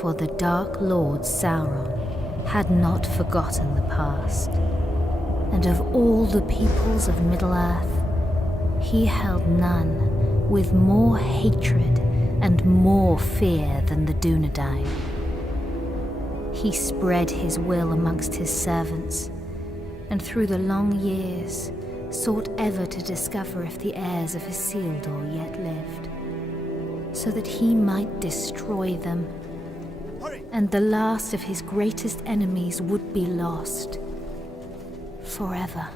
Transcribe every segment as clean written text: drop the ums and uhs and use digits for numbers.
For the Dark Lord Sauron had not forgotten the past, and of all the peoples of Middle-earth, he held none with more hatred and more fear than the Dunedain. He spread his will amongst his servants, and through the long years sought ever to discover if the heirs of Isildur yet lived, so that he might destroy them, and the last of his greatest enemies would be lost forever.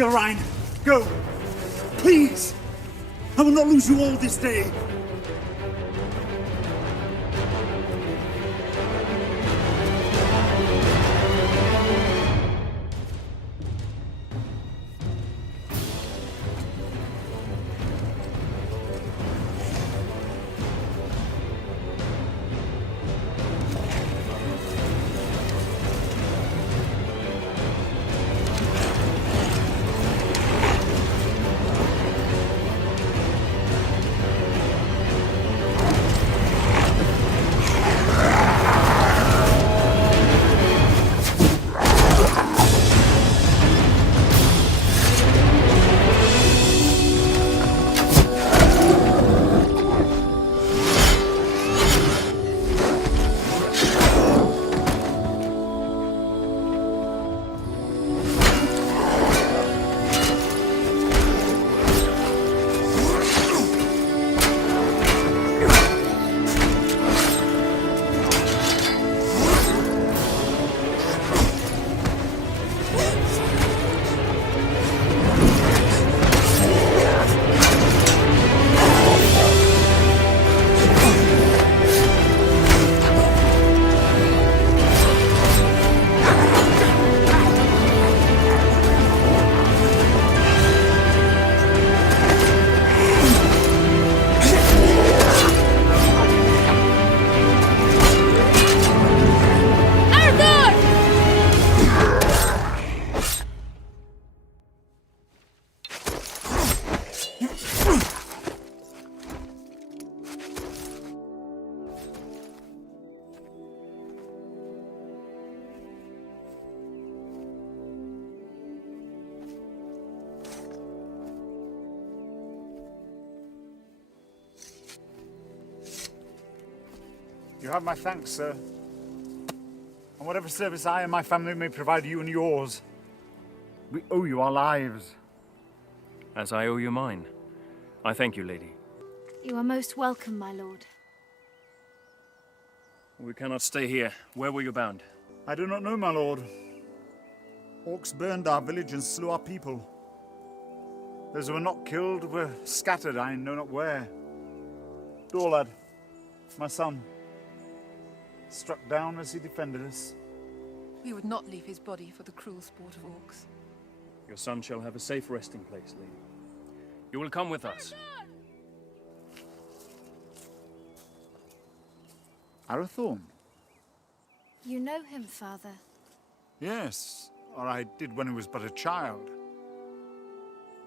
Ryan, go! Please! I will not lose you all this day! You have my thanks, sir. And whatever service I and my family may provide you and yours, we owe you our lives. As I owe you mine. I thank you, lady. You are most welcome, my lord. We cannot stay here. Where were you bound? I do not know, my lord. Orcs burned our village and slew our people. Those who were not killed were scattered, I know not where. Dorlad, my son, struck down as he defended us. We would not leave his body for the cruel sport of orcs. Your son shall have a safe resting place, lady. You will come with us. Arathorn? You know him, father? Yes, or I did when he was but a child.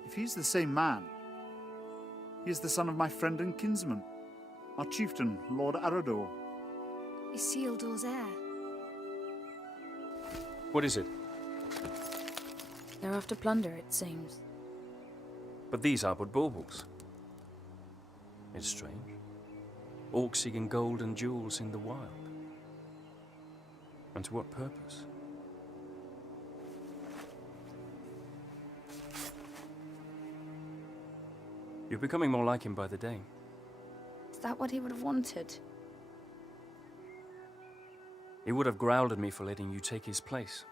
If he's the same man, he is the son of my friend and kinsman, our chieftain, Lord Arador. Isildur's heir. What is it? They're after plunder, it seems. But these are but baubles. It's strange. Orcs seeking gold and jewels in the wild. And to what purpose? You're becoming more like him by the day. Is that what he would have wanted? He would have growled at me for letting you take his place.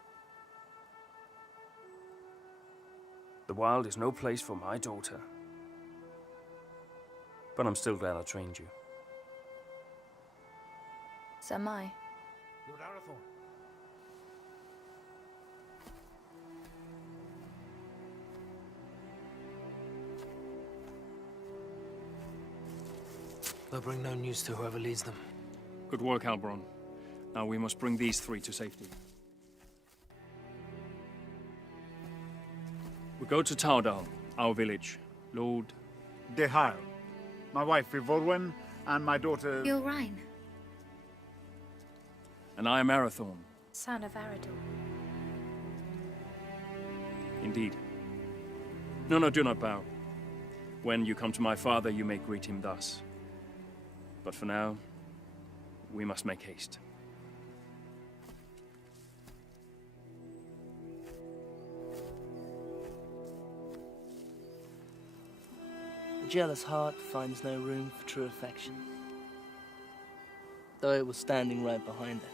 The wild is no place for my daughter. But I'm still glad I trained you. So am I. Lord Arathorn. They'll bring no news to whoever leads them. Good work, Halbron. Now we must bring these three to safety. We go to Taudal, our village. Lord... Dehail, my wife Ivorwen, and my daughter... Gilrain, And I am Arathorn. son of Arador. Indeed. No, do not bow. When you come to my father, you may greet him thus. But for now, we must make haste. The jealous heart finds no room for true affection, though it was standing right behind it.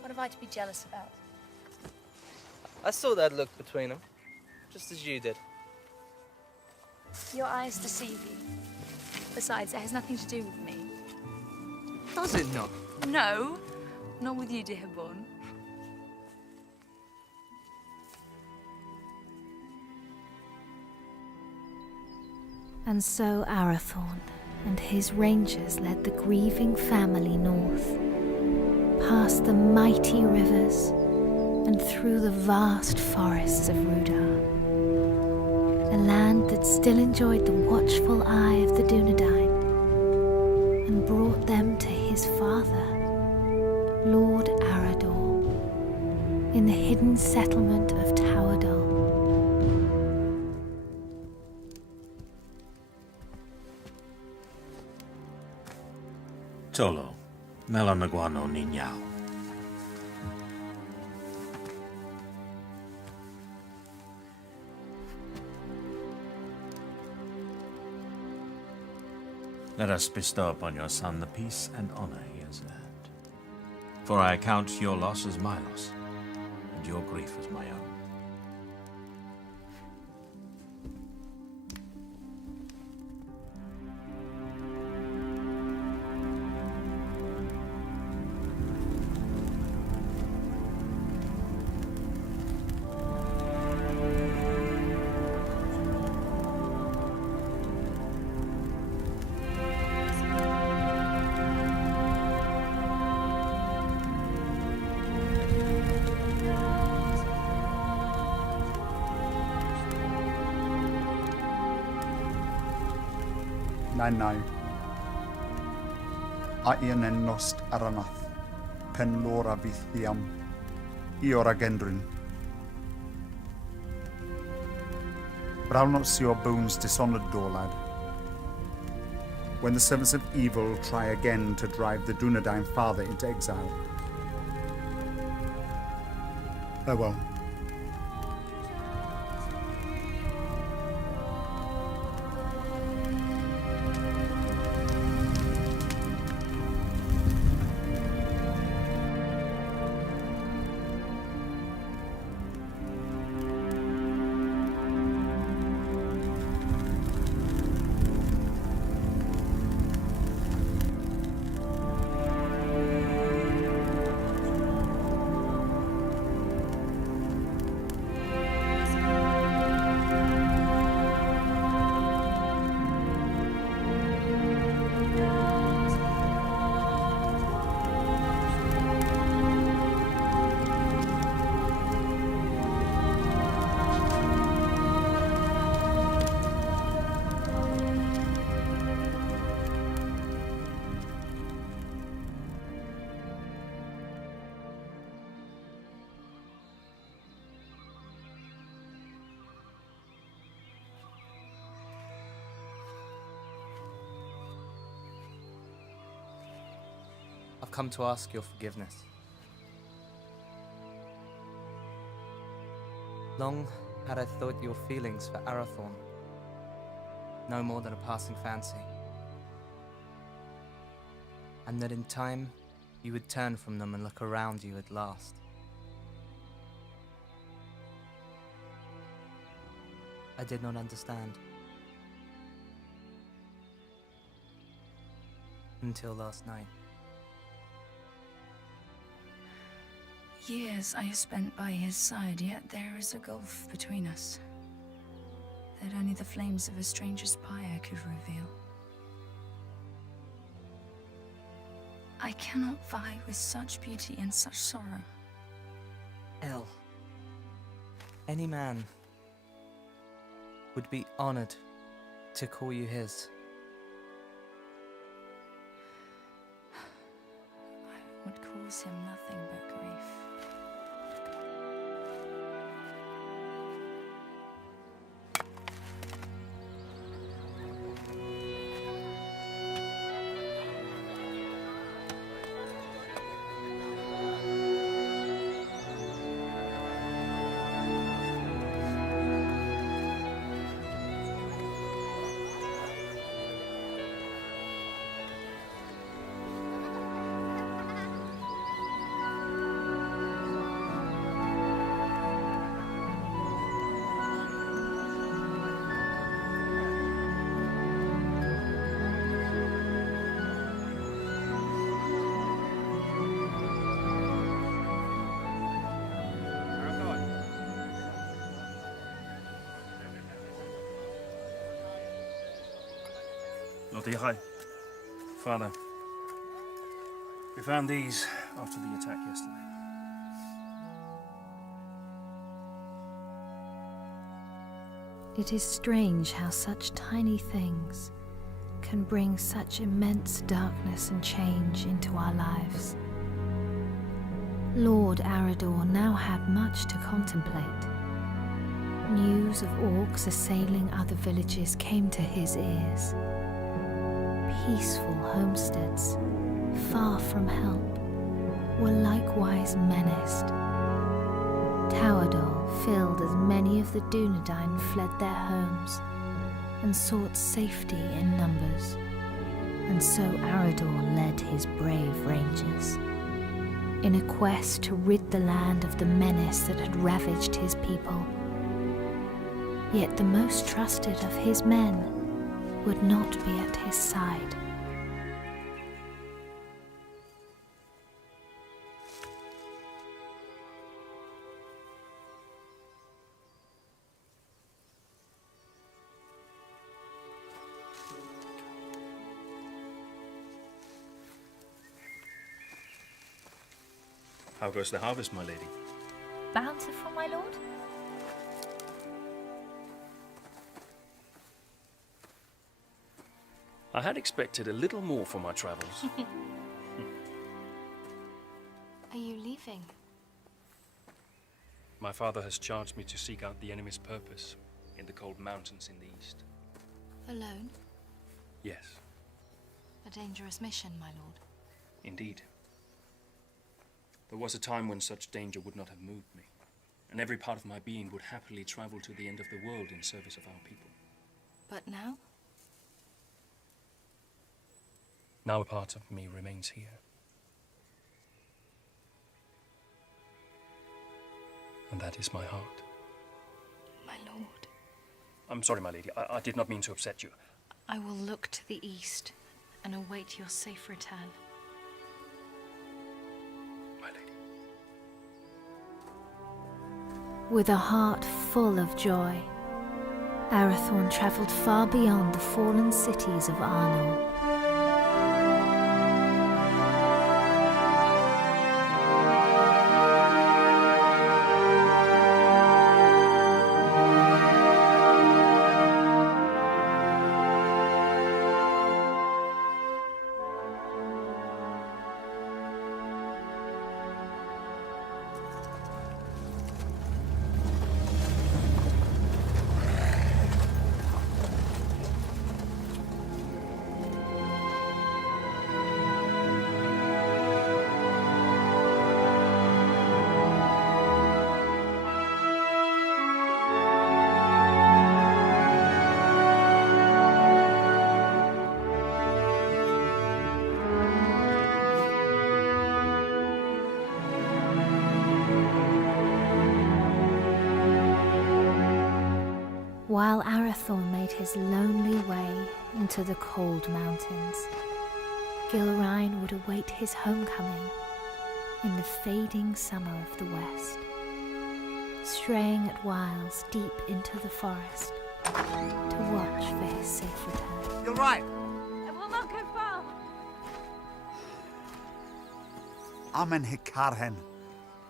What have I to be jealous about? I saw that look between them, just as you did. Your eyes deceive you. Besides, it has nothing to do with me. Does it not? No, not with you, dear Born. And so Arathorn and his rangers led the grieving family north, past the mighty rivers and through the vast forests of Rudar, a land that still enjoyed the watchful eye of the Dunedain, and brought them to his father, Lord Arador, in the hidden settlement of Taudal. Tolo, Melanaguano Niñao. Let us bestow upon your son the peace and honor he has earned. For I account your loss as my loss, and your grief as my own. Nai. Aien en nost aranath, pen lora vithiam, iora gendrin. Brown not see your bones dishonored, Dorlad. When the servants of evil try again to drive the Dunedain father into exile. Farewell. I've come to ask your forgiveness. Long had I thought your feelings for Arathorn no more than a passing fancy, and that in time you would turn from them and look around you at last. I did not understand. until last night. Years I have spent by his side, yet there is a gulf between us that only the flames of a stranger's pyre could reveal. I cannot vie with such beauty and such sorrow. El, any man would be honored to call you his. I would cause him nothing but grief. Father, we found these after the attack yesterday. It is strange how such tiny things can bring such immense darkness and change into our lives. Lord Arador now had much to contemplate. News of orcs assailing other villages came to his ears. Peaceful homesteads, far from help, were likewise menaced. Towerdal filled as many of the Dunedain fled their homes and sought safety in numbers, and so Arador led his brave rangers in a quest to rid the land of the menace that had ravaged his people. Yet the most trusted of his men would not be at his side. How goes the harvest, my lady? Bountiful, my lord? I had expected a little more for my travels. Are you leaving? My father has charged me to seek out the enemy's purpose in the cold mountains in the east. Alone? Yes, A dangerous mission, my lord. indeed. There was a time when such danger would not have moved me, and every part of my being would happily travel to the end of the world in service of our people. But now? Now a part of me remains here. And that is my heart. My lord. I'm sorry, my lady. I did not mean to upset you. I will look to the east and await your safe return. My lady. With a heart full of joy, Arathorn travelled far beyond the fallen cities of Arnor. While Arathorn made his lonely way into the cold mountains, Gilrain would await his homecoming in the fading summer of the west, straying at whiles deep into the forest to watch for his safe return. You're right. I will not go far. Amen hikarhen.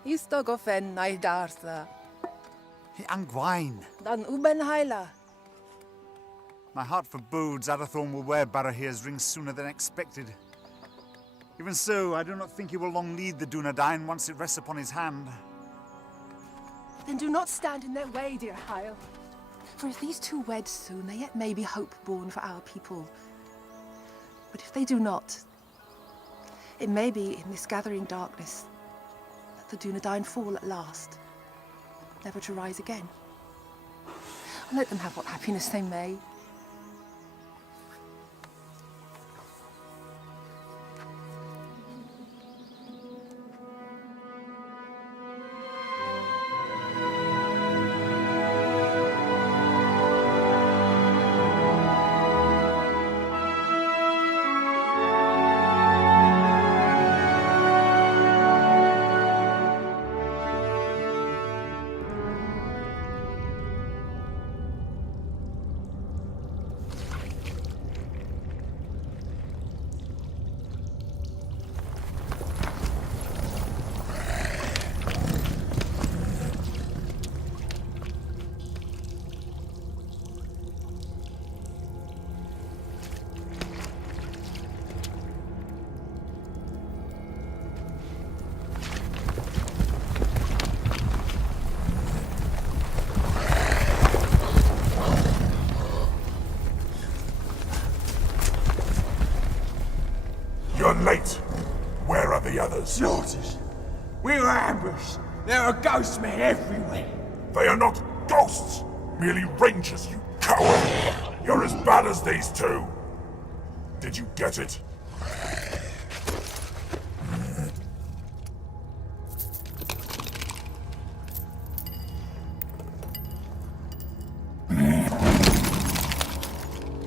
Istogofen naidarsa. Hi angwain. Dan uben haila. My heart forebodes Arathorn will wear Barahir's ring sooner than expected. Even so, I do not think he will long lead the Dunedain once it rests upon his hand. Then do not stand in their way, dear Hyle. For if these two wed soon, there yet may be hope born for our people. But if they do not, it may be in this gathering darkness that the Dunedain fall at last, never to rise again. Let them have what happiness they may. You're late. Where are the others? Slaughtered. We were ambushed. There are ghost men everywhere. They are not ghosts, merely rangers, you coward! You're as bad as these two. Did you get it?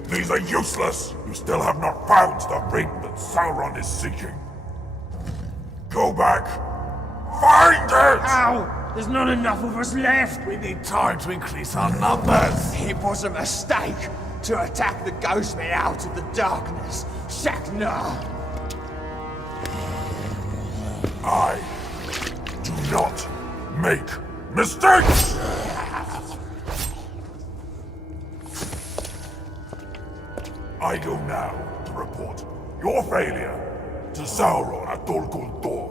These are useless! You still have not found the ring that Sauron is seeking. Go back. Find it! Ow! There's not enough of us left! We need time to increase our numbers! It was a mistake to attack the ghost men out of the darkness. Shaknar! I do not make mistakes! I go now to report your failure to Sauron at Dol Guldur.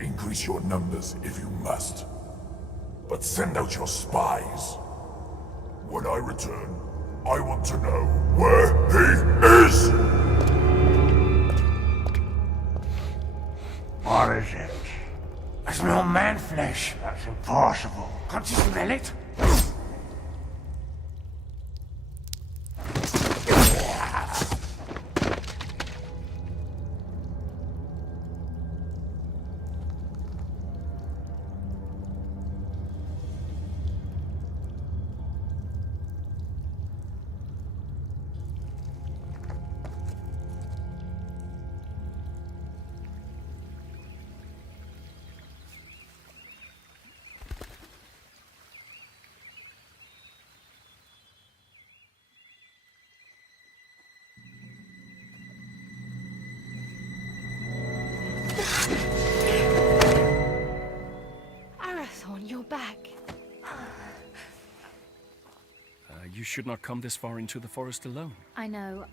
Increase your numbers if you must, but send out your spies. When I return, I want to know where he is! What is it? It's not man flesh. That's impossible. Can't you smell it? Arathorn, you're back. You should not come this far into the forest alone. I know.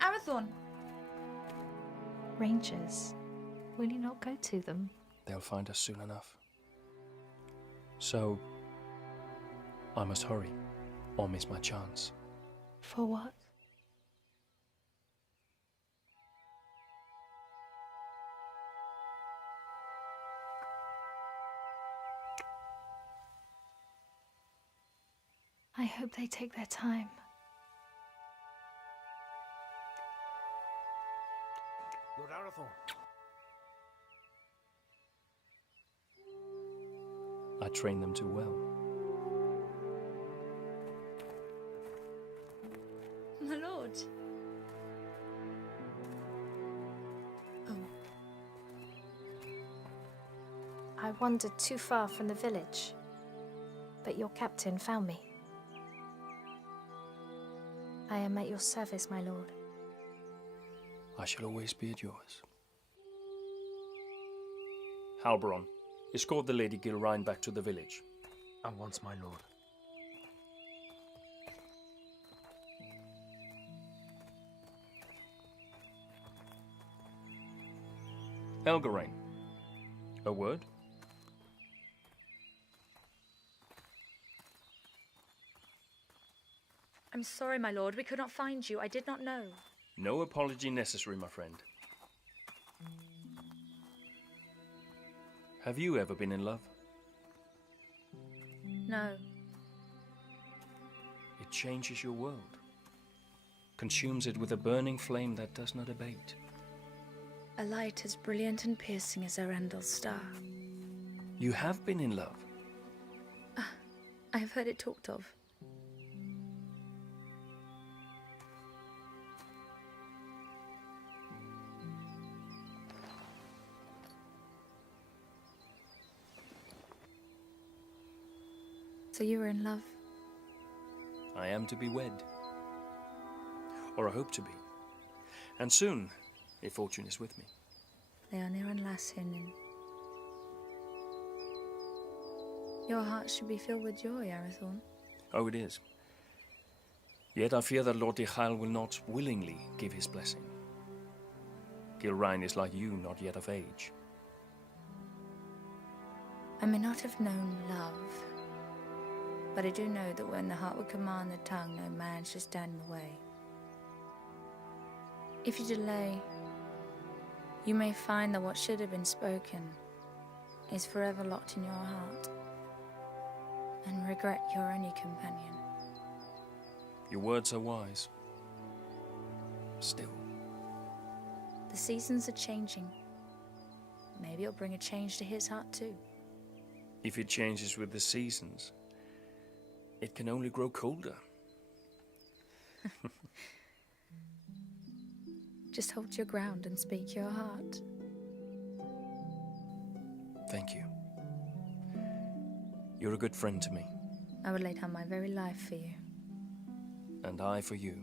Arathorn! Rangers, will you not go to them? They'll find us soon enough. So, I must hurry, or miss my chance. For what? I hope they take their time. Lord Arathorn. I trained them too well. My lord. I wandered too far from the village, but your captain found me. I am at your service, my lord. I shall always be at yours. Halbron, escort the Lady Gilrine back to the village. At once, my lord. Elgarain, a word? I'm sorry, my lord. We could not find you. I did not know. No apology necessary, my friend. Have you ever been in love? No. It changes your world, consumes it with a burning flame that does not abate. A light as brilliant and piercing as Arundel's star. You have been in love. I have heard it talked of. So you were in love? I am to be wed. Or I hope to be. And soon, if fortune is with me. Leonir and Lassinin. Your heart should be filled with joy, Arathorn. Oh, it is. Yet I fear that Lord Dichael will not willingly give his blessing. Gilrine is like you, not yet of age. I may not have known love, but I do know that when the heart would command the tongue, no man should stand in the way. If you delay, you may find that what should have been spoken is forever locked in your heart, and regret your only companion. Your words are wise. Still. The seasons are changing. Maybe it'll bring a change to his heart too. If it changes with the seasons, it can only grow colder. Just hold your ground and speak your heart. Thank you. You're a good friend to me. I would lay down my very life for you. And I for you.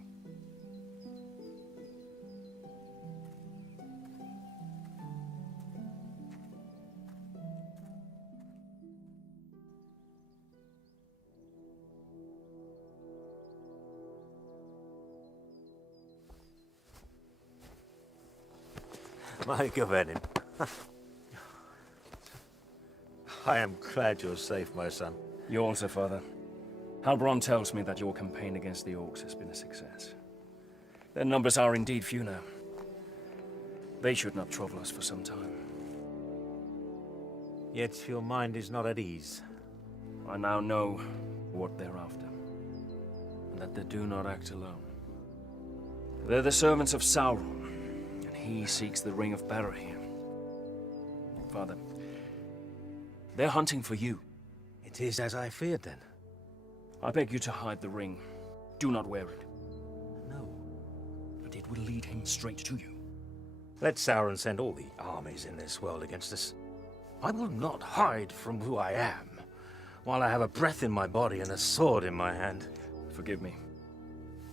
My Gavenin. I am glad you're safe, my son. You also, Father. Halbron tells me that your campaign against the Orcs has been a success. Their numbers are indeed few now. They should not trouble us for some time. Yet your mind is not at ease. I now know what they're after, and that they do not act alone. They're the servants of Sauron, and he seeks the Ring of Barahir. Father, they're hunting for you. It is as I feared, then. I beg you to hide the ring. Do not wear it. No. But it will lead him straight to you. Let Sauron send all the armies in this world against us. I will not hide from who I am, while I have a breath in my body and a sword in my hand. Forgive me.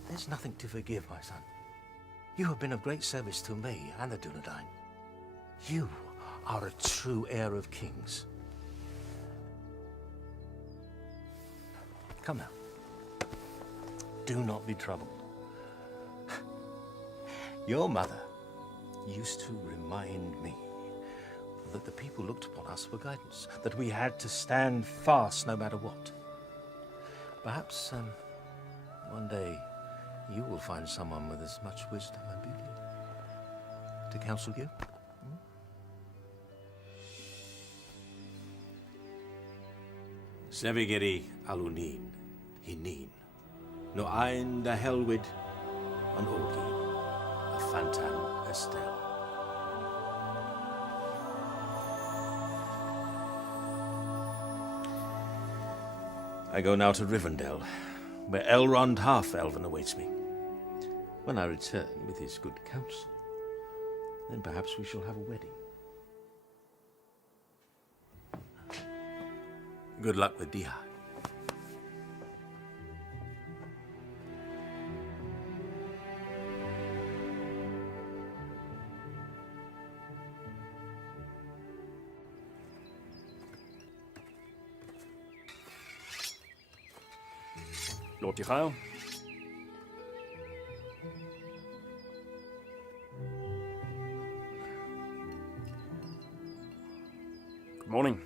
There's nothing to forgive, my son. You have been of great service to me and the Dunedain. You are a true heir of kings. Come now. Do not be troubled. Your mother used to remind me that the people looked upon us for guidance, that we had to stand fast no matter what. Perhaps one day you will find someone with as much wisdom and beauty to counsel you. Sevigeri Alunin, Hinin, no ein da helwid, an orgi, a phantom Estelle. I go now to Rivendell, where Elrond Half-Elven awaits me. When I return with his good counsel, then perhaps we shall have a wedding. Good luck with Dihad. Lord Dihal. Good morning.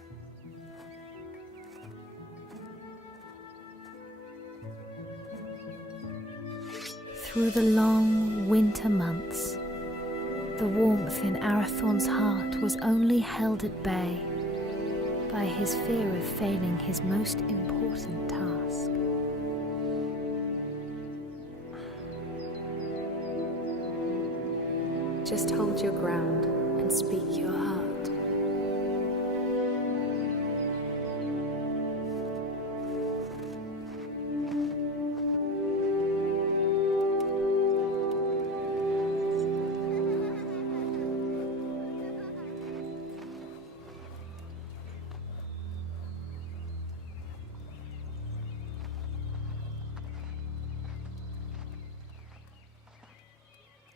Through the long winter months, the warmth in Arathorn's heart was only held at bay by his fear of failing his most important task. Just hold your ground and speak your heart.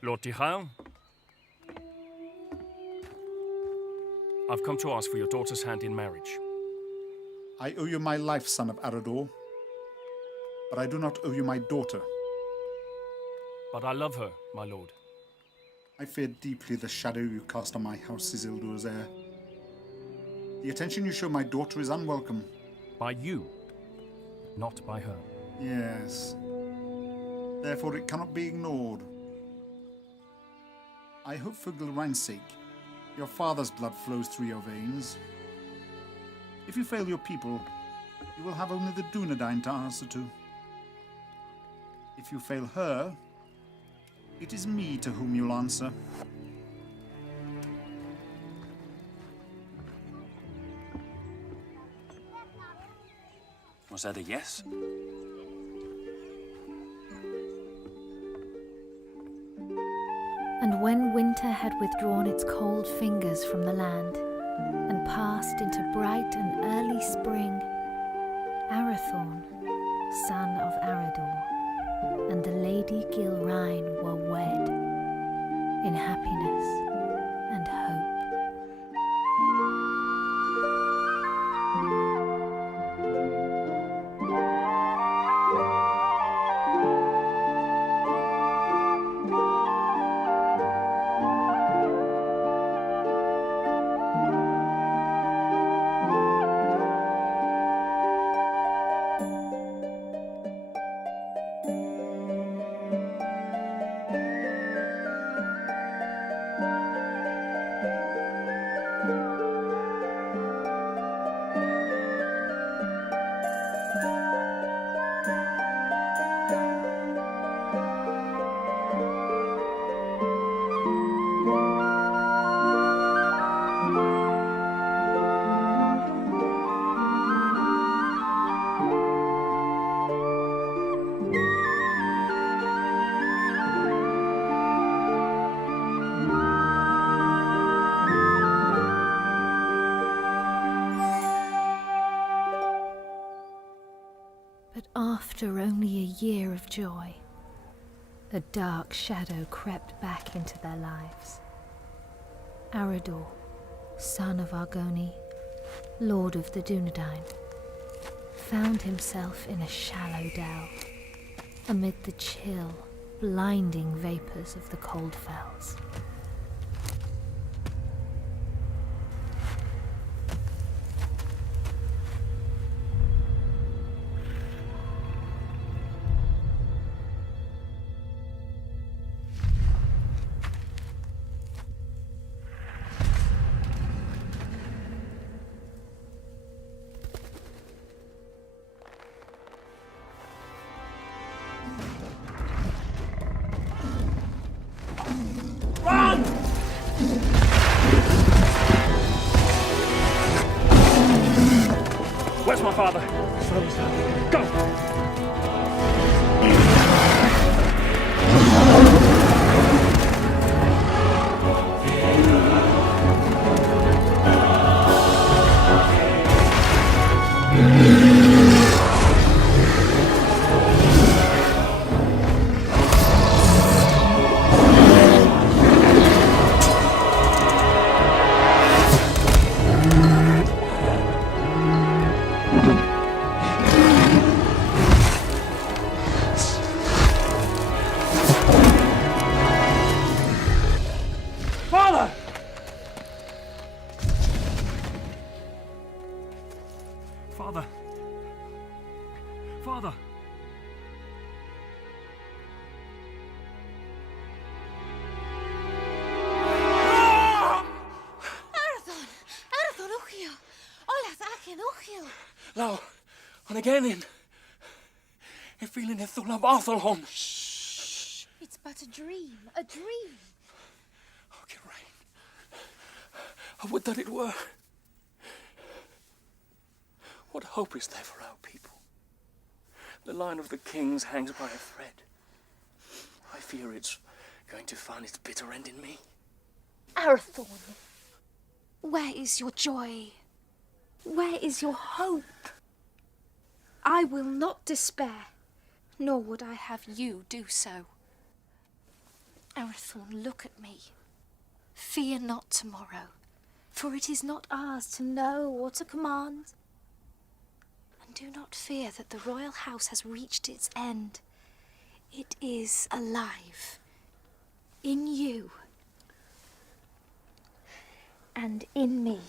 Lord Dihal. I've come to ask for your daughter's hand in marriage. I owe you my life, son of Arador, but I do not owe you my daughter. But I love her, my lord. I fear deeply the shadow you cast on my house, Isildur's heir. The attention you show my daughter is unwelcome. By you, not by her. Yes. Therefore it cannot be ignored. I hope for Gilrain's sake, your father's blood flows through your veins. If you fail your people, you will have only the Dunedain to answer to. If you fail her, it is me to whom you'll answer. Was that a yes? And when winter had withdrawn its cold fingers from the land and passed into bright and early spring, Arathorn, son of Arador, and the Lady Gilrain were wed in happiness and hope. After only a year of joy, a dark shadow crept back into their lives. Arador, son of Argoni, lord of the Dunedain, found himself in a shallow dell, amid the chill, blinding vapors of the cold fells. Where's my father? Go! Father! Father! Father! Arathon, Uchio! Olas Akin, Uchio! Lau, on again in. I feeling it through Arthelholm. It's but a dream, a dream. Oh, Geraint. I would that it were. What hope is there for our people? The line of the kings hangs by a thread. I fear it's going to find its bitter end in me. Arathorn, where is your joy? Where is your hope? I will not despair, nor would I have you do so. Arathorn, look at me. Fear not tomorrow, for it is not ours to know or to command. And do not fear that the royal house has reached its end. It is alive. In you. And in me.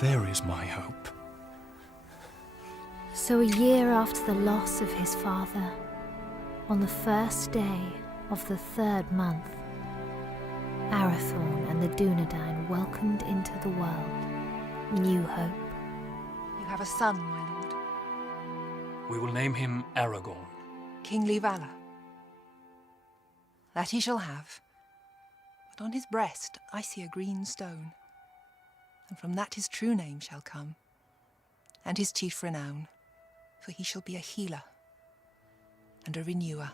There is my hope. So a year after the loss of his father, on the first day of the 3rd month, Arathorn and the Dunedain welcomed into the world new hope. You have a son, my lord. We will name him Aragorn. Kingly valor. That he shall have. But on his breast I see a green stone. And from that his true name shall come, and his chief renown, for he shall be a healer and a renewer.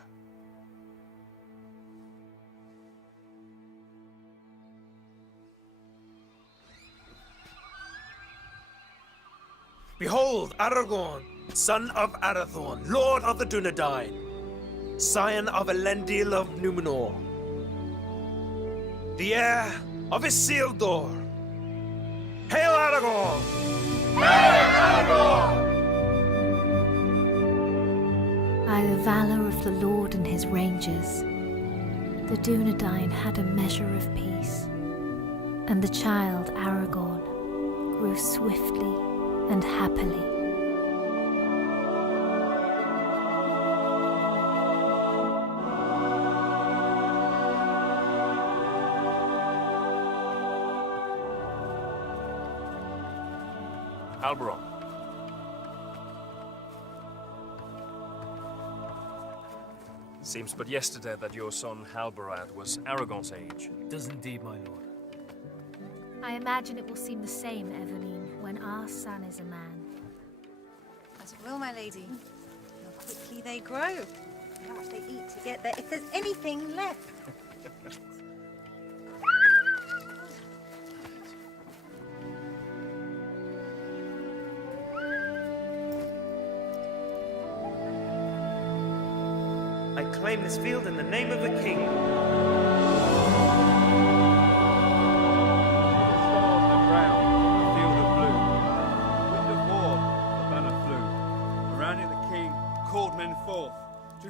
Behold, Aragorn, son of Arathorn, lord of the Dunedain, scion of Elendil of Numenor, the heir of Isildur. Hail Aragorn! Hail Aragorn! By the valour of the Lord and his rangers, the Dunedain had a measure of peace, and the child Aragorn grew swiftly and happily. Halberon. Seems but yesterday that your son Halberad was Aragorn's age. It does indeed, my lord. I imagine it will seem the same, Evelyn, when our son is a man. As it will, my lady. How quickly they grow. How much they eat to get there, if there's anything left. I claim this field in the name of the king.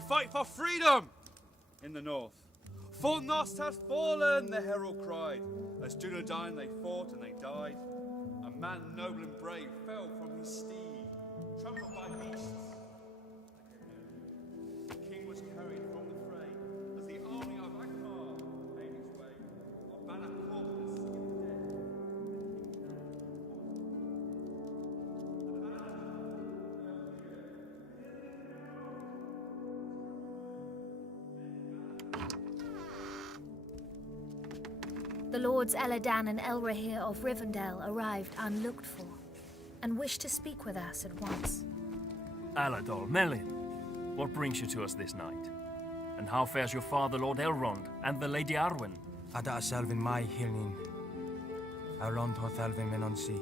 Fight for freedom in the north. Fornost has fallen, the herald cried. As Dunedain they fought and they died. A man noble and brave fell from his steed, trampled by beasts. The king was carried from the fray as the army of Akbar made its way. Our banner corpus skipped dead. The Lords Eladan and Elrahir of Rivendell arrived unlooked for, and wished to speak with us at once. Aladol, Melin, what brings you to us this night? And how fares your father, Lord Elrond, and the Lady Arwen? Ada Selvin mai hilnin. Elrond hoth Elvin menonsi.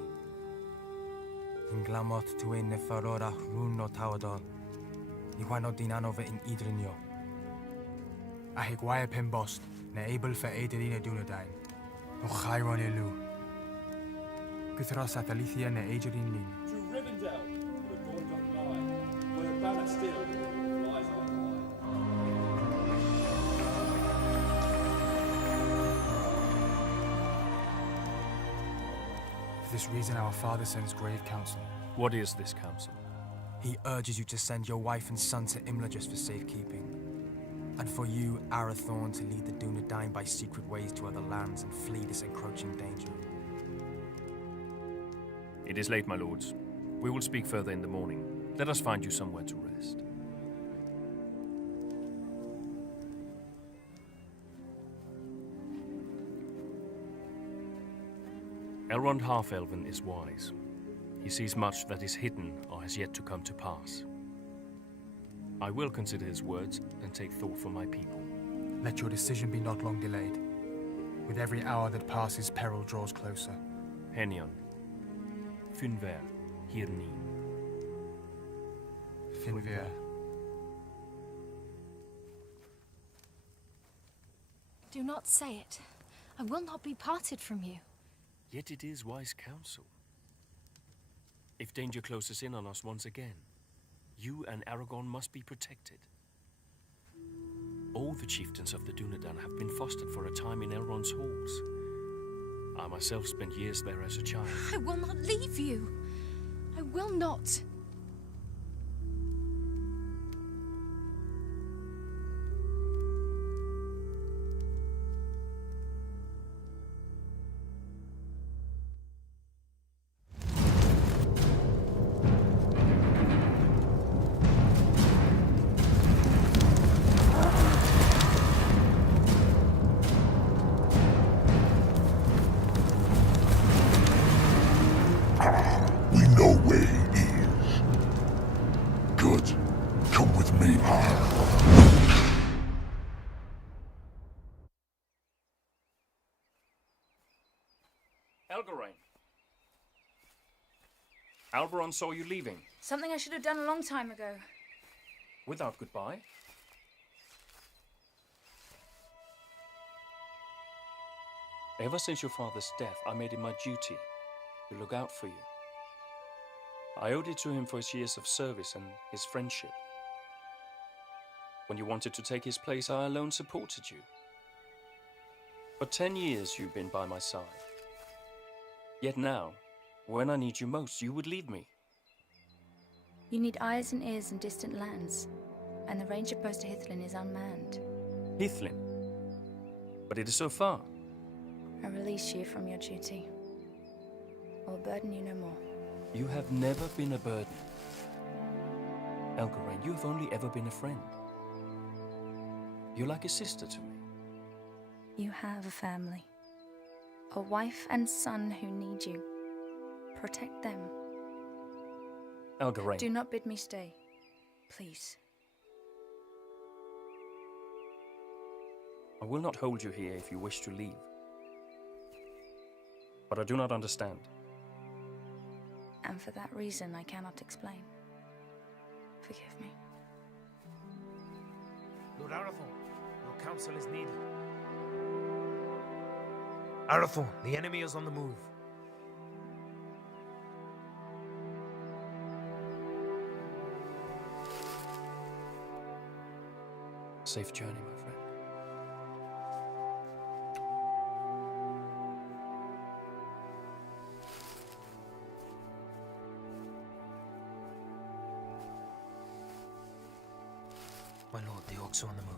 In glamot tuin ne farora rún no tawadol. I wano din anove in idrinio. A higwaia pimbost, ne able for Aederina Dunedain. O Chiron elu. Guthros at Alithia ne Aederin lin. To Rivendell, the dawn doth lie, where the banner still flies on high. For this reason our father sends grave counsel. What is this counsel? He urges you to send your wife and son to Imla just for safekeeping. And for you, Arathorn, to lead the Dunedain by secret ways to other lands and flee this encroaching danger. It is late, my lords. We will speak further in the morning. Let us find you somewhere to rest. Elrond Half-Elven is wise. He sees much that is hidden or has yet to come to pass. I will consider his words and take thought for my people. Let your decision be not long delayed. With every hour that passes, peril draws closer. Henyon. Finver. Hirnin. Finver. Do not say it. I will not be parted from you. Yet it is wise counsel. If danger closes in on us once again, you and Aragorn must be protected. All the chieftains of the Dunedain have been fostered for a time in Elrond's halls. I myself spent years there as a child. I will not leave you. I will not. We know where he is. Good. Come with me. Elgarain. Alberon saw you leaving. Something I should have done a long time ago. Without goodbye? Ever since your father's death, I made it my duty to look out for you. I owed it to him for his years of service and his friendship. When you wanted to take his place, I alone supported you. For 10 years you've been by my side. Yet now, when I need you most, you would leave me. You need eyes and ears in distant lands, and the ranger post to Hithlin is unmanned. Hithlin? But it is so far. I release you from your duty. I will burden you no more. You have never been a burden. Elgarain, you have only ever been a friend. You're like a sister to me. You have a family. A wife and son who need you. Protect them. Elgarain. Do not bid me stay. Please. I will not hold you here if you wish to leave. But I do not understand. And for that reason, I cannot explain. Forgive me. Lord Arathorn, your counsel is needed. Arathorn, the enemy is on the move. Safe journey, my friend. My lord, the orcs are on the move.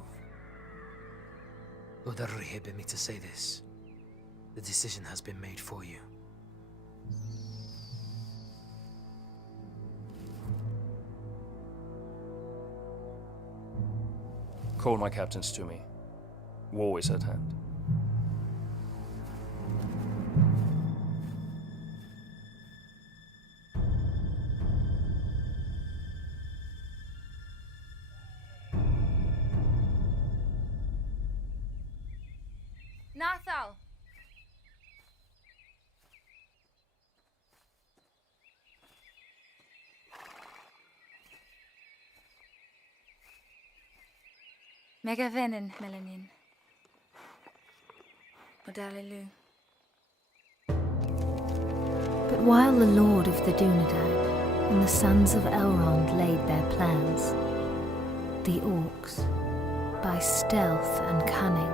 Lord Elrahir bid me to say this. The decision has been made for you. Call my captains to me. War is at hand. Nathal! Megavenin, Melanin. Odalilu. But while the Lord of the Dunedain and the sons of Elrond laid their plans, the orcs, by stealth and cunning,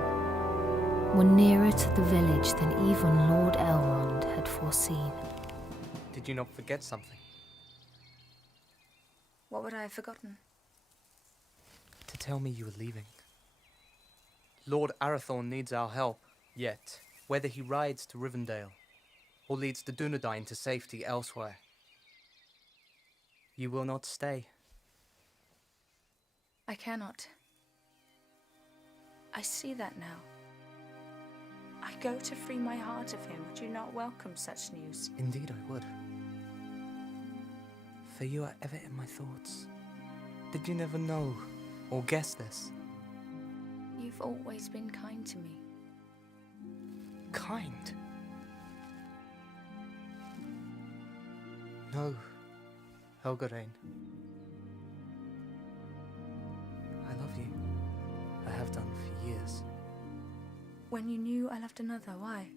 were nearer to the village than even Lord Elrond had foreseen. Did you not forget something? What would I have forgotten? To tell me you were leaving. Lord Arathorn needs our help, yet whether he rides to Rivendell or leads the Dunedain to safety elsewhere, you will not stay. I cannot. I see that now. I go to free my heart of him. Would you not welcome such news? Indeed I would. For you are ever in my thoughts. Did you never know or guess this? You've always been kind to me. Kind? No, Helgarain. I love you. I have done for years. When you knew I loved another, why?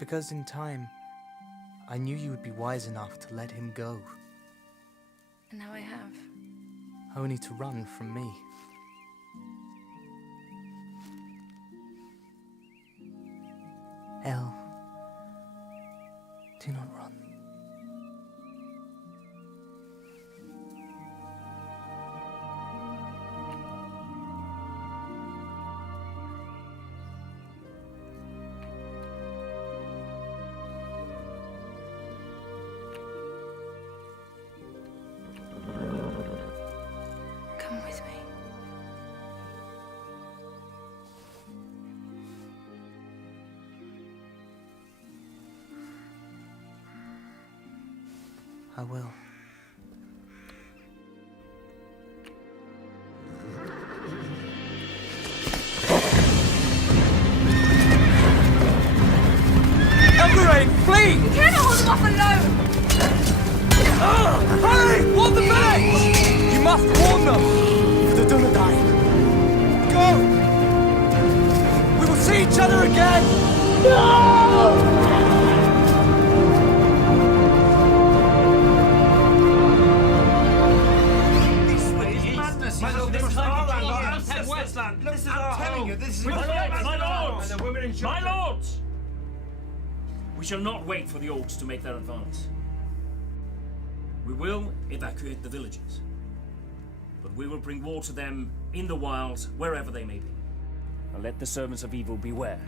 Because in time, I knew you would be wise enough to let him go. And now I have. Only to run from me. El, do not run. Come with me. I will. Elgarain, flee! You cannot hold them off alone! Hurry! Warn the village! You must warn them! For the Dunedain. Go! We will see each other again! No! My lords! We shall not wait for the orcs to make their advance. We will evacuate the villages, but we will bring war to them in the wilds, wherever they may be. And let the servants of evil beware.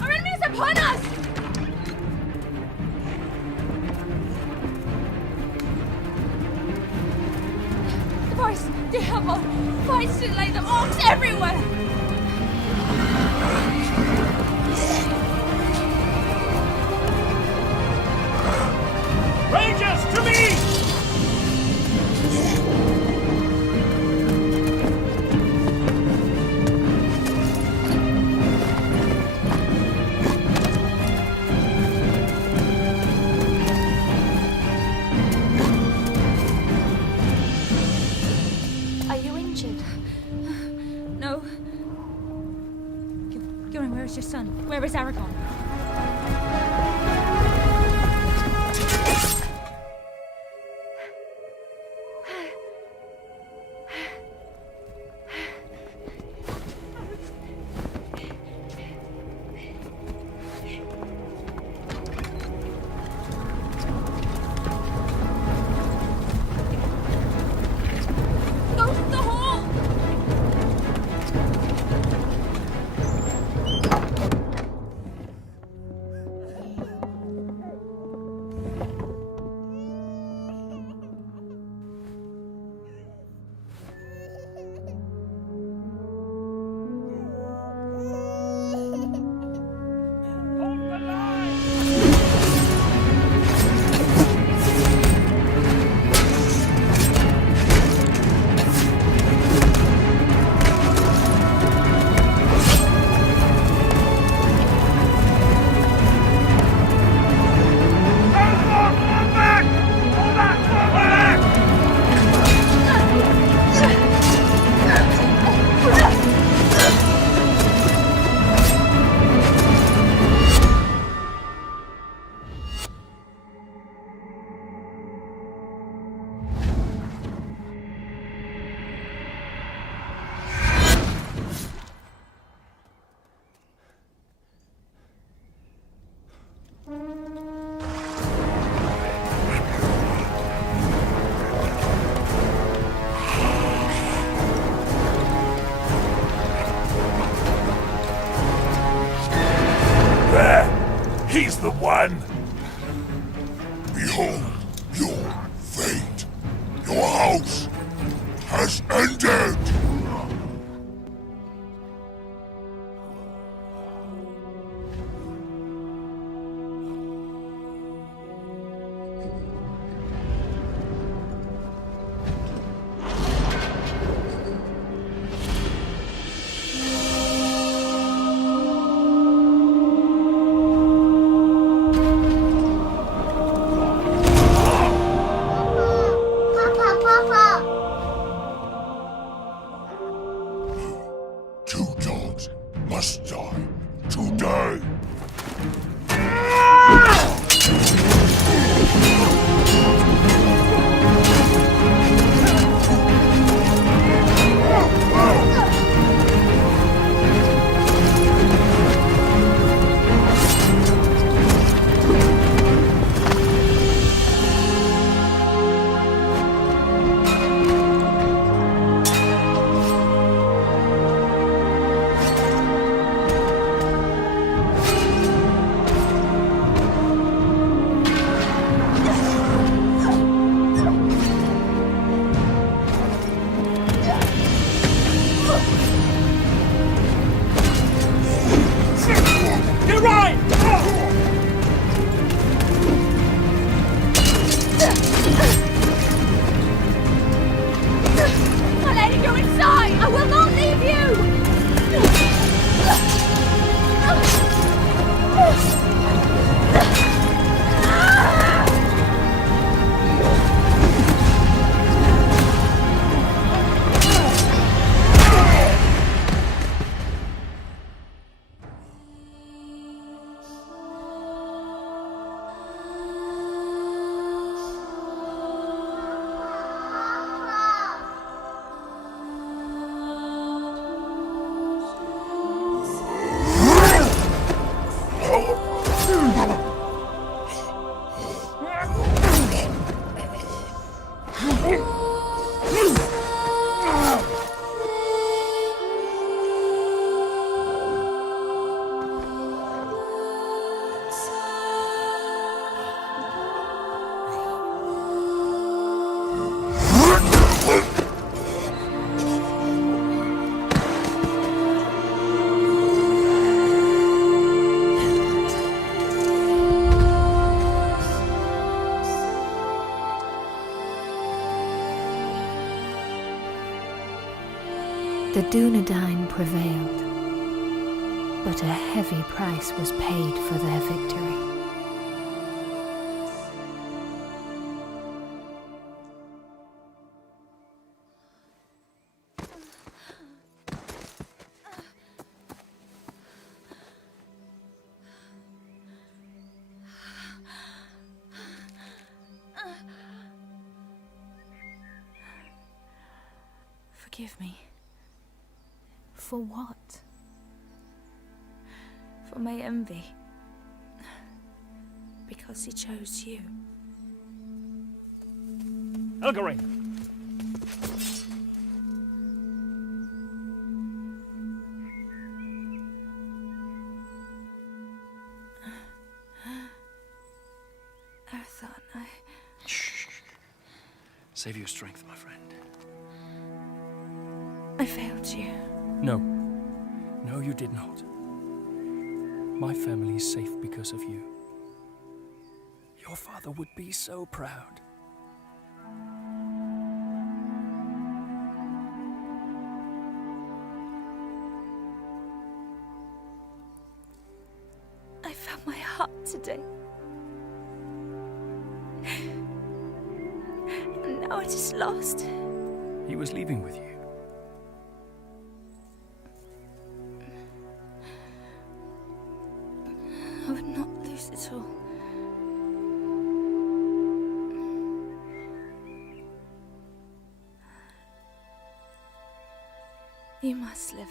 Our enemy is upon us! The voice, the hammer, fights to lay them orcs everywhere! Rangers, to me! Are you injured? No. Gillen, where is your son? Where is Aragorn? Go to the hall! house has ended! Two dogs must die today! You're right! My lady, you're inside! I will not leave The Dunedain prevailed, but a heavy price was paid for their victory. Forgive me. For what? For my envy. Because he chose you. Elgarine! Arathon, Save your strength, my friend. I failed you. No. No, you did not. My family is safe because of you. Your father would be so proud. I found my heart today. And now it is lost. He was leaving with you. I would not lose it all. You must live.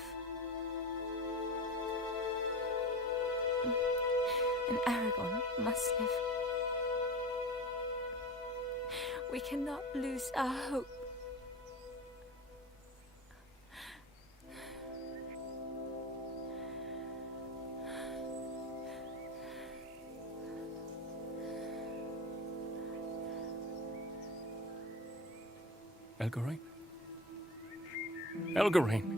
And Aragon must live. We cannot lose our hope. Elgarain? Elgarain?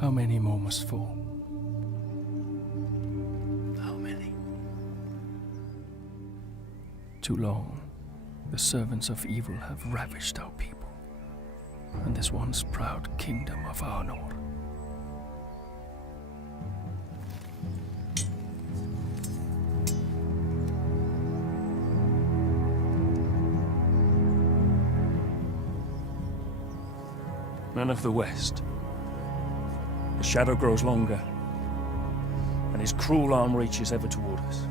How many more must fall? How many? Too long, the servants of evil have ravished our people, and this once proud kingdom of Arnor. Men of the West, the shadow grows longer, and his cruel arm reaches ever toward us.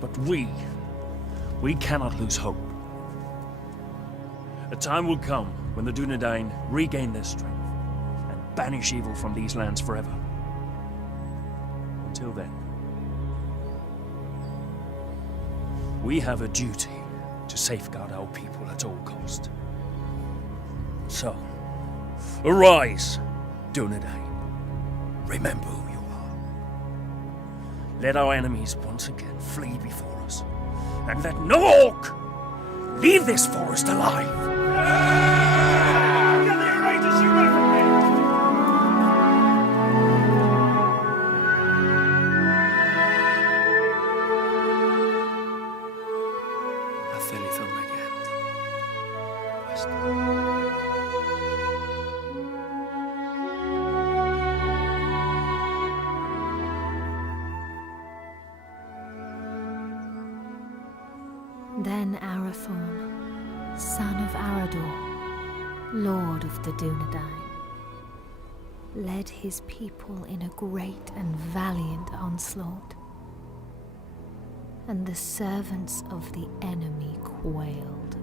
But we cannot lose hope. A time will come when the Dunedain regain their strength and banish evil from these lands forever. Until then, we have a duty to safeguard our people at all cost. So, arise, Dunedain. Remember who you are. Let our enemies once again flee before us, and let no orc leave this forest alive. Then Arathorn, son of Arador, lord of the Dunedain, led his people in a great and valiant onslaught, and the servants of the enemy quailed.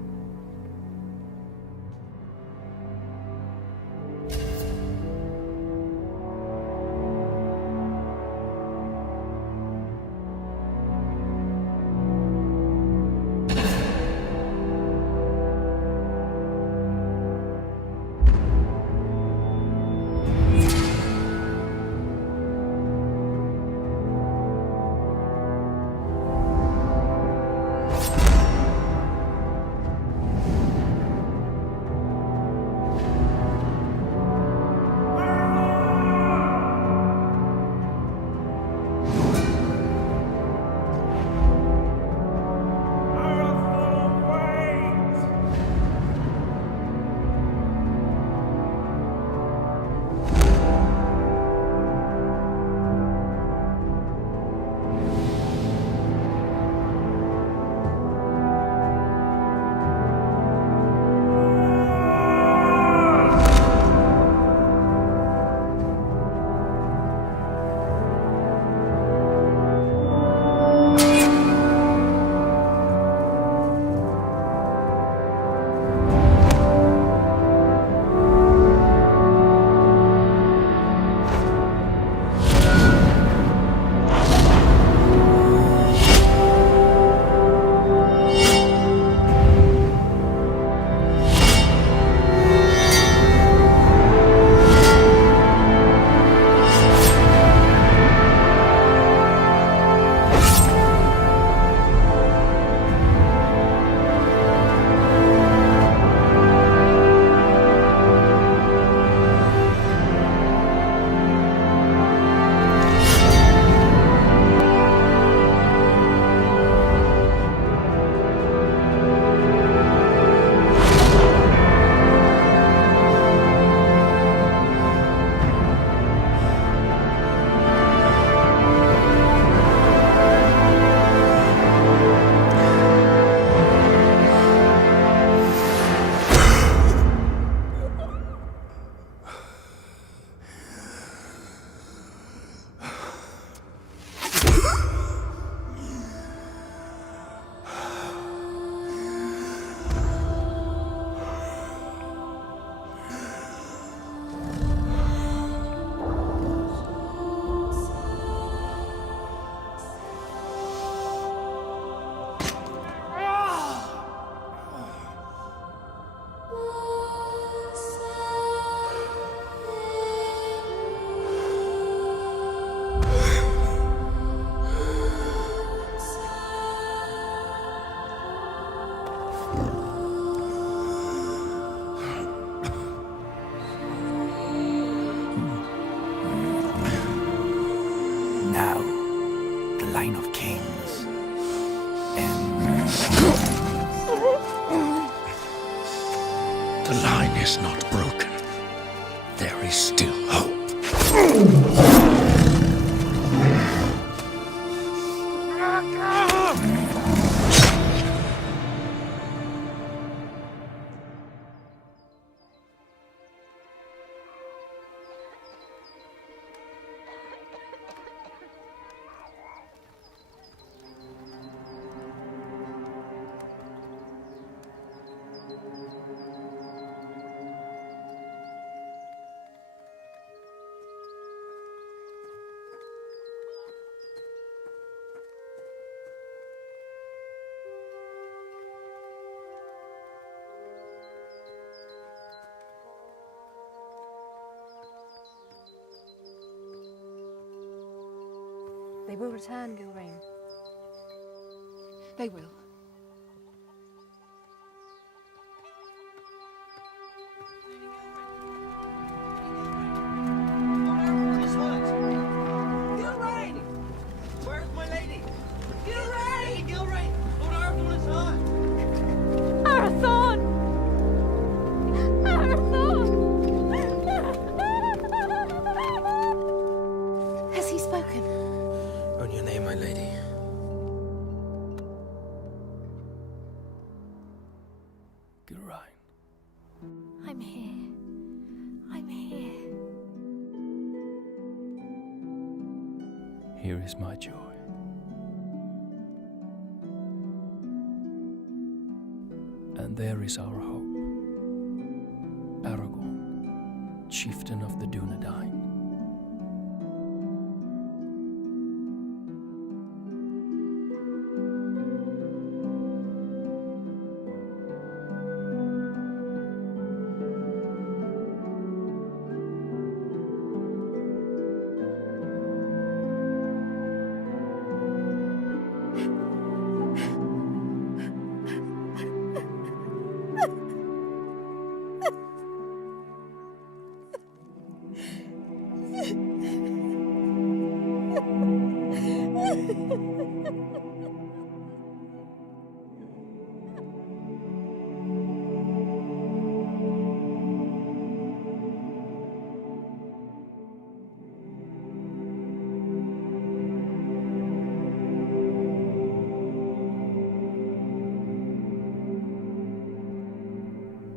is not broken. There is still hope. They will return, Gilrain. They will. Gilrain! Where's my lady? Gilrain! Gilrain! Lord Arathorn is hurt! Arathorn! Arathorn! Has he spoken? On your name, my lady. Gilrain. I'm here. I'm here. Here is my joy. And there is our hope. Aragorn, chieftain of the Dunedain.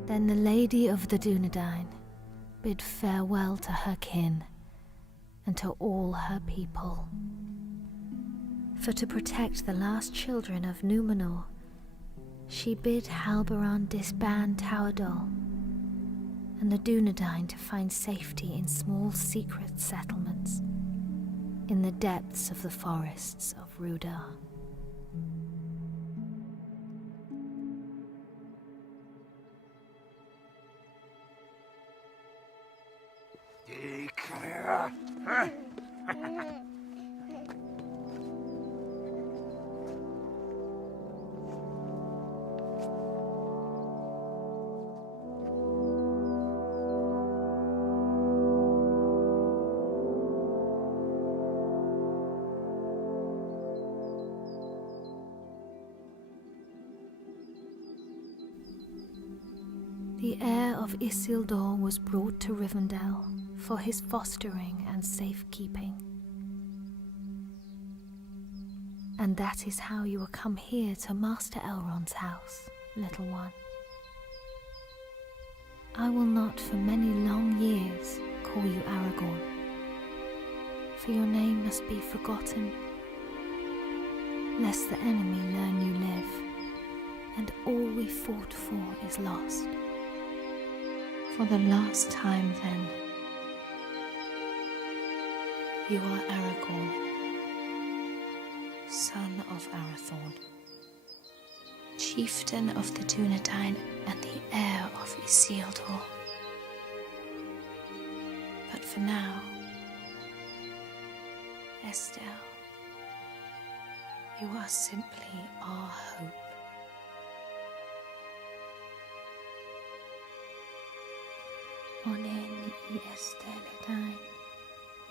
Then the Lady of the Dunedain bid farewell to her kin and to all her people. For to protect the last children of Númenor, she bid Halberon disband Tauerdal and the Dunedain to find safety in small secret settlements in the depths of the forests of Rudar. The heir of Isildur was brought to Rivendell for his fostering and safekeeping. And that is how you will come here to Master Elrond's house, little one. I will not for many long years call you Aragorn, for your name must be forgotten, lest the enemy learn you live, and all we fought for is lost. For the last time, then, you are Aragorn, son of Arathorn, chieftain of the Dunedain and the heir of Isildur. But for now, Estelle, you are simply our hope. Onen I Estelle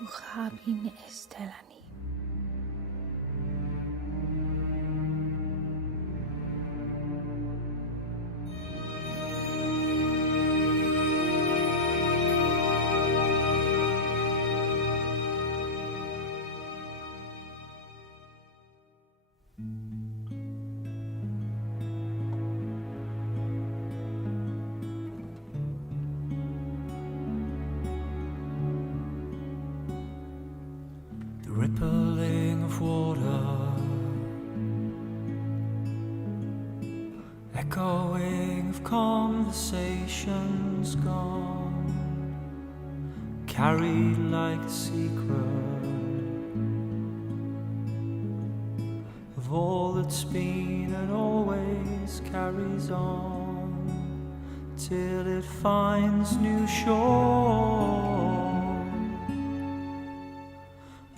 Uchabin Estellani. echoing of conversations gone, carried like a secret of all that's been and always carries on till it finds new shore.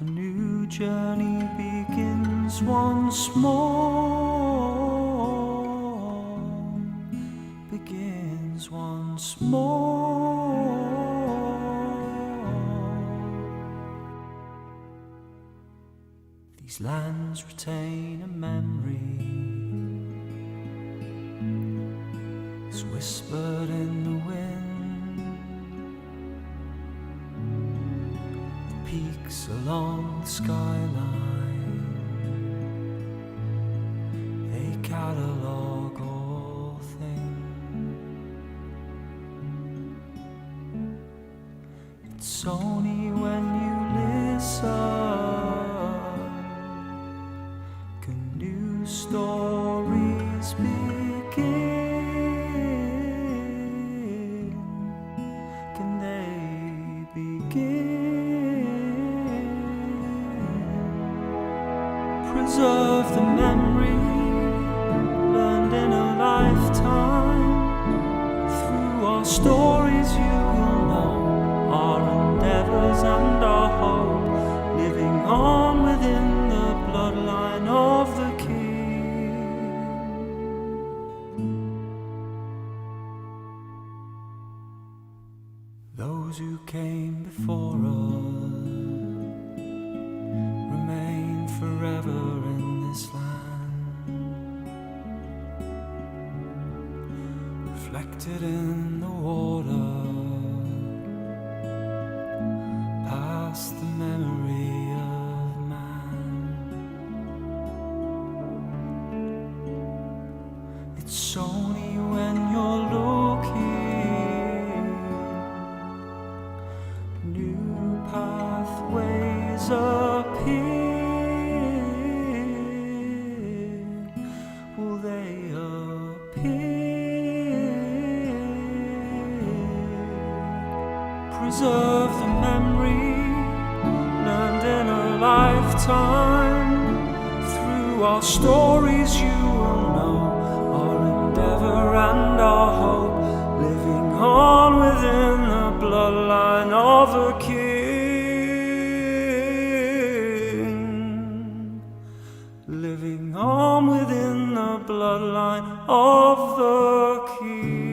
A new journey begins once more, begins once more. These lands retain a memory, it's whispered in the wind. The peaks along the skyline, they catalogue all things. It's only when you listen can new stories begin. Can they begin? Preserve the memory learned in a lifetime. Through our stories you will know our endeavors and our hope, living on within the bloodline of the King. Those who came before us remain forever in this land, reflected in the water, past the memory of man. It's only when you're looking, new pathways appear. Will they appear? Preserve the memory learned in a lifetime. Through our stories you will know our endeavor and our hope, living on within the bloodline of the King. Living on within the bloodline of the King.